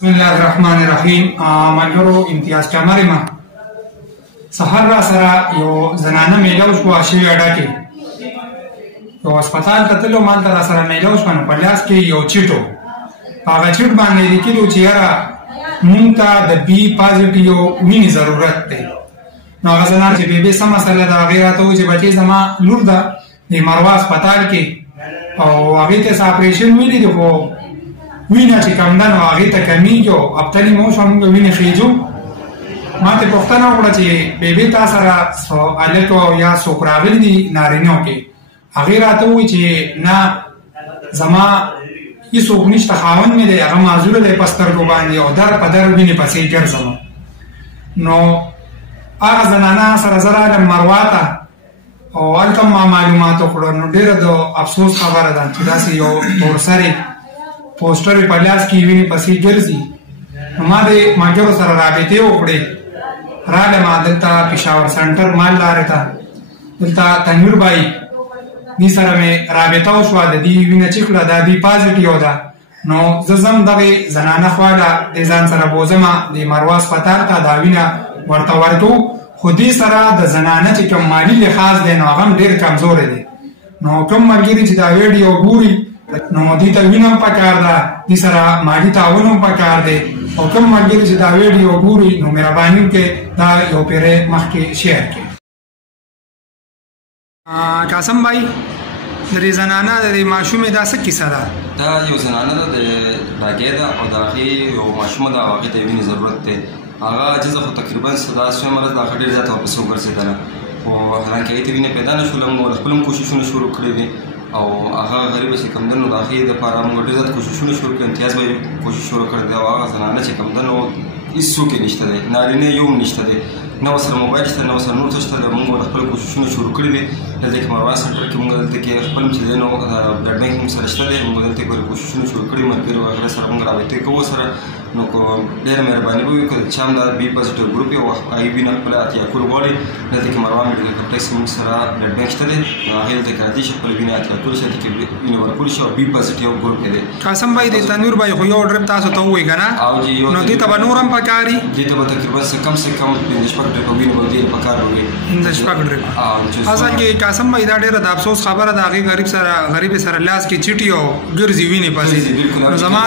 بسم الله الرحمن الرحیم. ملګرو امتیاز کمر ما سحر را سره یو زنانه میلاو شو شوی اډه کې یو هسپتال ته تلو، مالته را سره میلاو شو. په لاس کې یو چیټو، هغه چیټ باندې لیکلو چې یاره مونږ ته د بی پازیټیو وینې ضرورت دی. نو هغه زنانه چې بې څه مسله ده هغې راته وویل چې بچې زما لور ده د مروه هسپتال کې او هغې ته څه اپریشن ویلي دي، خو وینه چې کم ده نو هغې ته کمیږي او هفتنې مو شوه مونږ وینې خېجو. ما ته پوښتنه وکړه چې بېبې تا سره هلک یا څوک راغلي دي نارینهو کې؟ هغې راته ووایي چې نه زما هېڅوک نشته، خاوند مې دی هغه معذوره دی په سترګو باندې او در په در وینې پسې ګرځم. نو هغه زنانه سره زه رالم مروه ته او هلته ما معلومات وکړه. نو ډېره د افسوس خبره ده چې داسې یو تورسرې پوسټر په لاس کې وینې پسې ګرځي. نو ما د ملګرو سره رابطې وکړې، رالم دلته پېښور سنټر مال لارې ته، دلته تنویر بای دې سره مې رابطه وشوه. د دې وینه چې کړه دا بي پازیټیو ده. نو زه ځم دغې زنانه خواله د ځان سره بوځمه د مروه هسپتال ته دا وینه ورته ورکو. خو دې سره د زنانه چې کوم مالي لحاظ دی نو هغه هم ډېر کمزوری دی. نو کوم ملګري چې دا ویډیو ګوري نو دې ته وینه هم پکار ده، دې سره مالي تعاون هم پکار دی. او کوم ملګري چې دا ویډیو ګوري نو مهرباني وکړئ دا یو پیرې مخکې شیر کړئ. قاسم بھائی د دې زنانه د دې ماشومې دا څه کیسه ده؟ دا یو زنانه ده د ډاګۍ ده او د هغې یو ماشومه ده او هغې ته یې وینې ضرورت دی. هغه عاجزه خو تقریبا دا سویمه ورځ د هغه ډېر زیاته ورپسې وګرځېدله، خو حالانکې هغې ته وینې پیدا نه شوله. موږ خپل هم کوششونه شروع کړي دي او هغه غریبه چې کوم ده نو د هغې دپاره موږ ډېر زیات کوششونه شروع کړي. امتیاز به یې کوشش شروع کړی دی او هغه زنانه چې کوم ده نو هېڅوک یې نشته دی، نارینه یو هم نشته دی، نه ورسره موبایل شته نه ورسره نور څه شته دی. موږ خپل کوششونه شروع کړي دي. دلته کې مروه سنټر کې موږ دلته کې خپل چې دی نو بلډ بینک موږ سره شته دی. موږ دلته کې کوششونه شروع کړي، ملګري وغیره سره موږ رابطې کوو سره. نو که ډېره مهرباني به وي که چا هم دا بي پازیټیو ګروپ یې او هغې وینه خپله اتیا کول غواړي، دلته کې مروه میډیکل کمپلیکس موږ سره بلډ بینک شته دی. هغې دلته کې راځي چې خپله وینه اتیا کول شي، دلته کې وینه ورکول شي او بي پازیټیو ګروپ یې دی. قاسم بھائی د تنویر بھائی خو یو ډریپ تاسو ته ووایي که نه؟ نو دې ته به نور هم پکار وي؟ دې ته به تقریبا کم سے کم 5-6 ډریپه وینه به دې پکار وي. 5-6 ډریپه اصل کې قاسم بھائی دا ډېره د افسوس خبره ده. هغې غریب سره لاس کې چیټي او ګرځي وینې پسې. زما